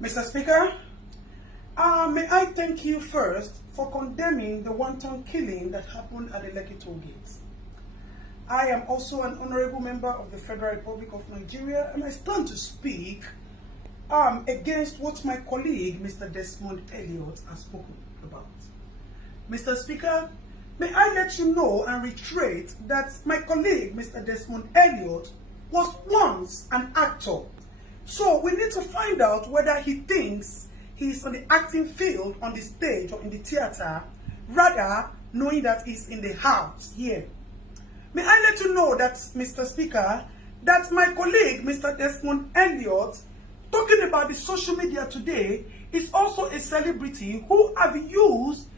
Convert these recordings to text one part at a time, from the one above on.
Mr. Speaker, may I thank you first for condemning the wanton killing that happened at the Lekki toll gate. I am also an honorable member of the Federal Republic of Nigeria, and I stand to speak against what my colleague, Mr. Desmond Elliott, has spoken about. Mr. Speaker, may I let you know and reiterate that my colleague, Mr. Desmond Elliott, was once an actor. So we need to find out whether he thinks he's on the acting field, on the stage or in the theater, rather knowing that he's in the house here. May I let you know that, Mr. Speaker, that my colleague, Mr. Desmond Elliott, talking about the social media today, is also a celebrity who have used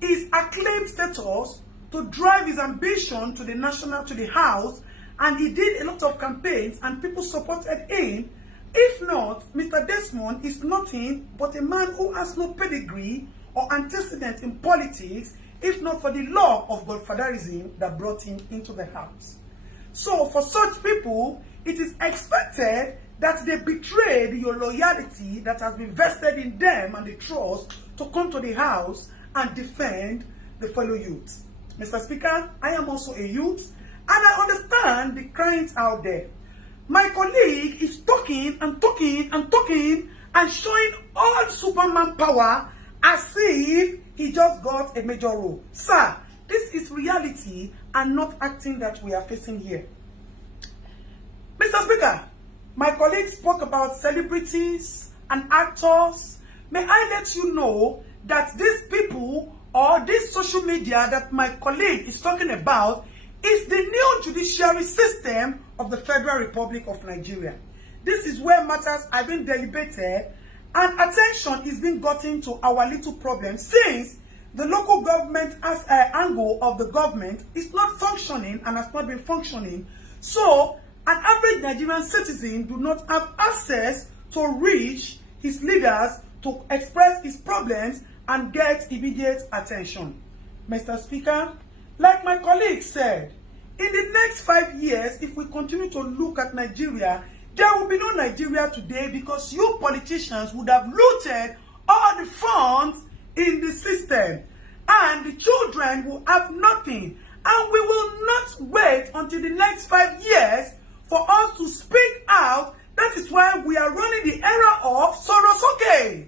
his acclaimed status to drive his ambition to the house, and he did a lot of campaigns and people supported him. If not, Mr. Desmond is nothing but a man who has no pedigree or antecedent in politics, if not for the law of godfatherism that brought him into the house. So for such people, it is expected that they betrayed your loyalty that has been vested in them and the trust to come to the house and defend the fellow youth. Mr. Speaker, I am also a youth, and I understand the crying out there. My colleague is talking and talking and talking and showing all Superman power as if he just got a major role. Sir, this is reality and not acting that we are facing here. Mr. Speaker, my colleague spoke about celebrities and actors. May I let you know that these people or this social media that my colleague is talking about is the new judiciary system of the Federal Republic of Nigeria. This is where matters are being deliberated and attention is being gotten to our little problem, since the local government as an angle of the government is not functioning and has not been functioning. So an average Nigerian citizen do not have access to reach his leaders to express his problems and get immediate attention. Mr. Speaker, like my colleague said, in the next 5 years, if we continue to look at Nigeria, there will be no Nigeria today, because you politicians would have looted all the funds in the system, and the children will have nothing. And we will not wait until the next 5 years for us to speak out. That is why we are running the era of Sorosoke.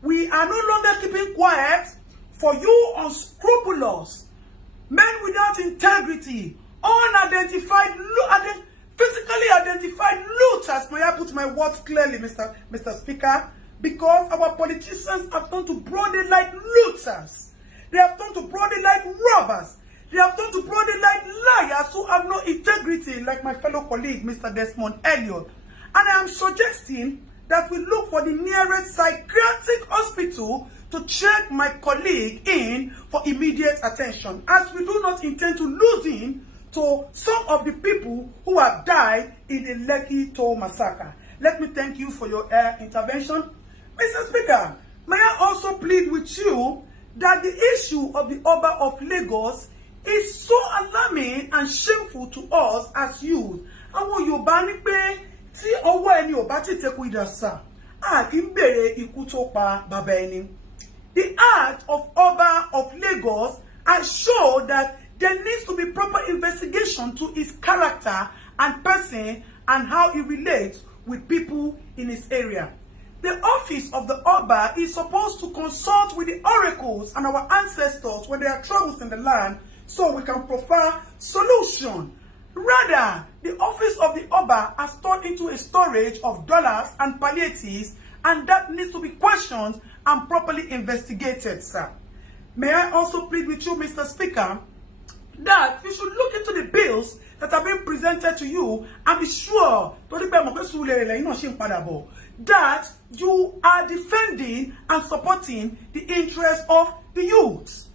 We are no longer keeping quiet for you unscrupulous, men without integrity, unidentified, physically identified looters. May I put my words clearly, Mr. Speaker? Because our politicians have turned to broad daylight looters. They have turned to broad daylight robbers. They have turned to broad daylight liars who have no integrity, like my fellow colleague, Mr. Desmond Elliott. And I am suggesting that we look for the nearest psychiatric hospital to check my colleague in for immediate attention, as we do not intend to lose him to some of the people who have died in the Lekki toll massacre. Let me thank you for your intervention. Mr. Speaker, may I also plead with you that the issue of the Oba of Lagos is so alarming and shameful to us as youth. Àwọn Yorùbá ní pé tí ọwọ́ ẹni ò bá ti tẹkù idà sà, a kì í béèrè ikú tó pa bàbá ẹni. The act of Oba of Lagos has shown that there needs to be proper investigation to his character and person and how he relates with people in his area. The office of the Oba is supposed to consult with the oracles and our ancestors when there are troubles in the land, so we can provide solution. Rather, the office of the Oba has turned into a storage of dollars and palliatives, and that needs to be questioned and properly investigated, sir. May I also plead with you, Mr. Speaker, that you should look into the bills that are being presented to you and be sure that you are defending and supporting the interests of the youth.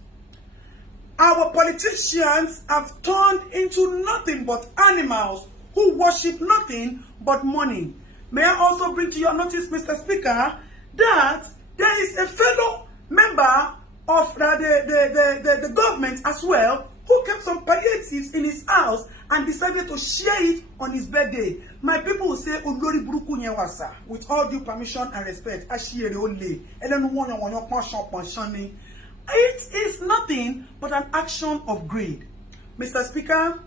Our politicians have turned into nothing but animals who worship nothing but money. May I also bring to your notice, Mr. Speaker, that there is a fellow member of the government as well who who kept some palliatives in his house and decided to share it on his birthday. My people will say, Olori Buruku Nyewasa, with all due permission and respect, Ashiere Ole, and then one. It is nothing but an action of greed. Mr. Speaker,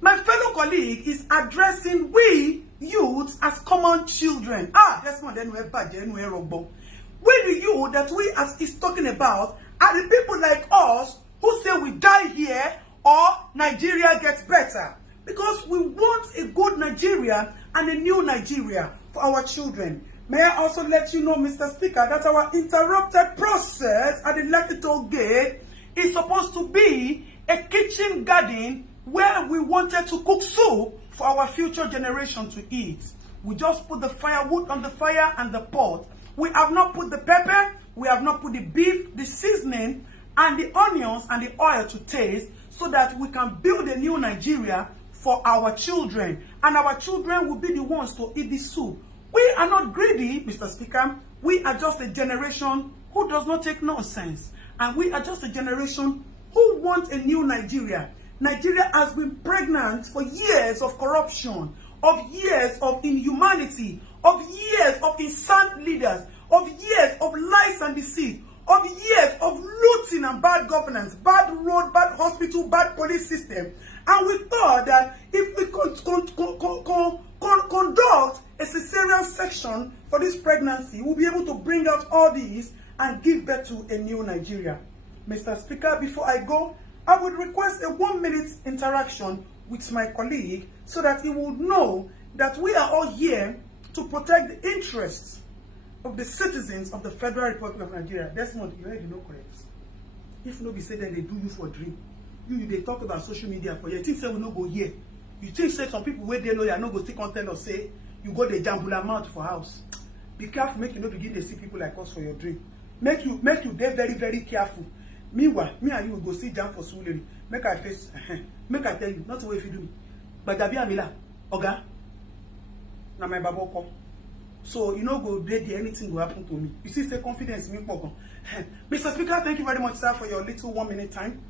my fellow colleague is addressing we youths as common children. Desmond Elliott, we the youth that we as is talking about are the people like us who say we die here or Nigeria gets better. Because we want a good Nigeria and a new Nigeria for our children. May I also let you know, Mr. Speaker, that our interrupted process at the Lekki Gate is supposed to be a kitchen garden where we wanted to cook soup for our future generation to eat. We just put the firewood on the fire and the pot. We have not put the pepper, we have not put the beef, the seasoning, and the onions and the oil to taste so that we can build a new Nigeria for our children. And our children will be the ones to eat the soup. We are not greedy, Mr. Speaker. We are just a generation who does not take nonsense. And we are just a generation who wants a new Nigeria. Nigeria has been pregnant for years of corruption, of years of inhumanity, of years of insane leaders, of years of lies and deceit, of years of looting and bad governance, bad road, bad hospital, bad police system. And we thought that if we conduct a cesarean section for this pregnancy, we'll be able to bring out all these and give birth to a new Nigeria. Mr. Speaker, before I go, I would request a 1-minute interaction with my colleague so that he will know that we are all here to protect the interests of the citizens of the Federal Republic of Nigeria. Desmond, you already know correct. If nobody say that they do you for a dream, they talk about social media for you. You think say we no go here. You think say some people where they know you no go still content or say you go the jambula mouth for house. Be careful, make you not begin to see people like us for your dream. Make you dey very, very careful. Meanwhile, me and you will go sit down for Suliri. Make I face, make I tell you, not the way if you do me. But Gabi Amila, Oga, na my babo come. So you know go there, anything will happen to me. You see, say confidence me pokon. Mr. Speaker, thank you very much, sir, for your little 1-minute time.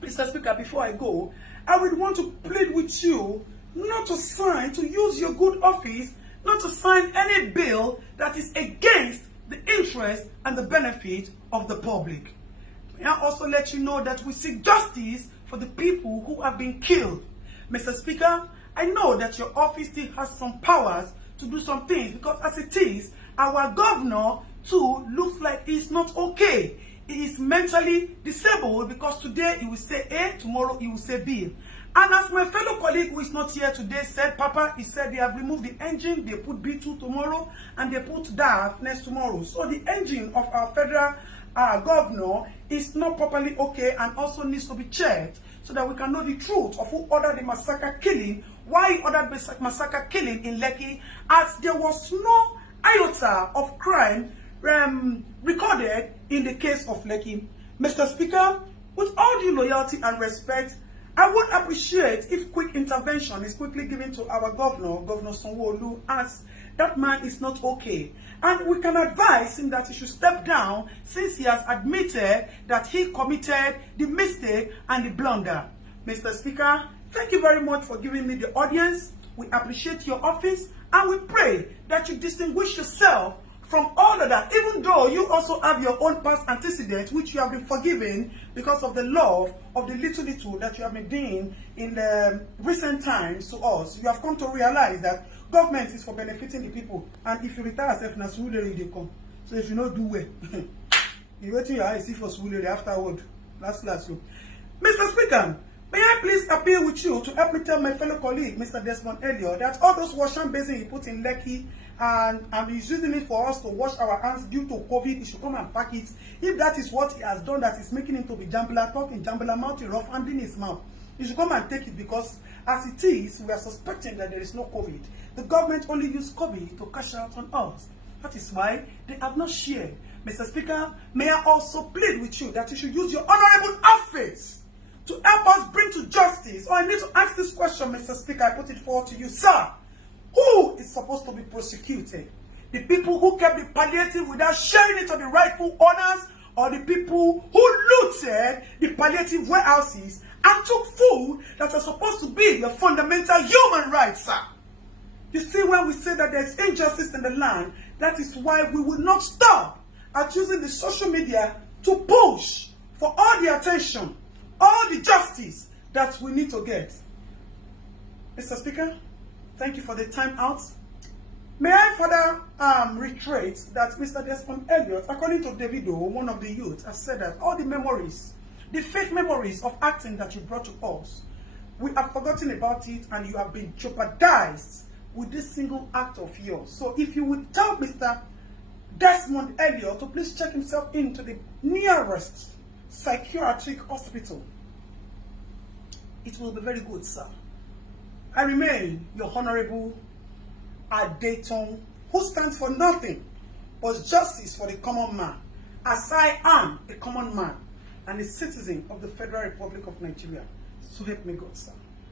Mr. Speaker, before I go, I would want to plead with you not to sign, to use your good office, not to sign any bill that is against the interest and the benefit of the public. May I also let you know that we seek justice for the people who have been killed. Mr. Speaker, I know that your office still has some powers to do some things because as it is, our governor too looks like he's not okay. He is mentally disabled because today he will say A, tomorrow he will say B. And as my fellow colleague who is not here today said, Papa, he said they have removed the engine, they put B2 tomorrow, and they put DAF next tomorrow. So the engine of our federal governor is not properly okay and also needs to be checked so that we can know the truth of who ordered the massacre killing, why he ordered the massacre killing in Lekki, as there was no iota of crime recorded in the case of Lekki. Mr. Speaker, with all due loyalty and respect, I would appreciate if quick intervention is quickly given to our governor, Governor Sanwo-Olu, as that man is not okay. And we can advise him that he should step down since he has admitted that he committed the mistake and the blunder. Mr. Speaker, thank you very much for giving me the audience. We appreciate your office and we pray that you distinguish yourself from all of that, even though you also have your own past antecedents, which you have been forgiven because of the love of the little that you have been doing in the recent times to us. You have come to realize that government is for benefiting the people. And if you retire yourself, na Surulere they come. So if you don't do well, you wait till your eyes see for Surulere afterward. Last. Mr. Speaker, may I please appeal with you to help me tell my fellow colleague, Mr. Desmond Elliott, that all those washing basins he put in Lekki and he's using it for us to wash our hands due to COVID, he should come and pack it. If that is what he has done, that is making him to be jambula talking, jambula mouth, rough handing his mouth, he should come and take it because as it is, we are suspecting that there is no COVID. The government only used COVID to cash out on us. That is why they have not shared. Mr. Speaker, may I also plead with you that you should use your honorable office to help us bring to justice. I need to ask this question, Mr. Speaker. I put it forward to you, sir. Who is supposed to be prosecuted? The people who kept the palliative without sharing it to the rightful owners, or the people who looted the palliative warehouses and took food that are supposed to be your fundamental human rights, sir. You see, when we say that there's injustice in the land, that is why we will not stop at using the social media to push for all the attention, all the justice that we need to get. Mr. Speaker, thank you for the time out. May I further reiterate that Mr. Desmond Elliott, according to Davido, one of the youth, has said that all the memories, the fake memories of acting that you brought to us, we have forgotten about it and you have been jeopardized with this single act of yours. So if you would tell Mr. Desmond Elliott to please check himself into the nearest psychiatric hospital, it will be very good, sir. I remain your Honorable Dayton, who stands for nothing but justice for the common man, as I am a common man and a citizen of the Federal Republic of Nigeria. So help me God, sir.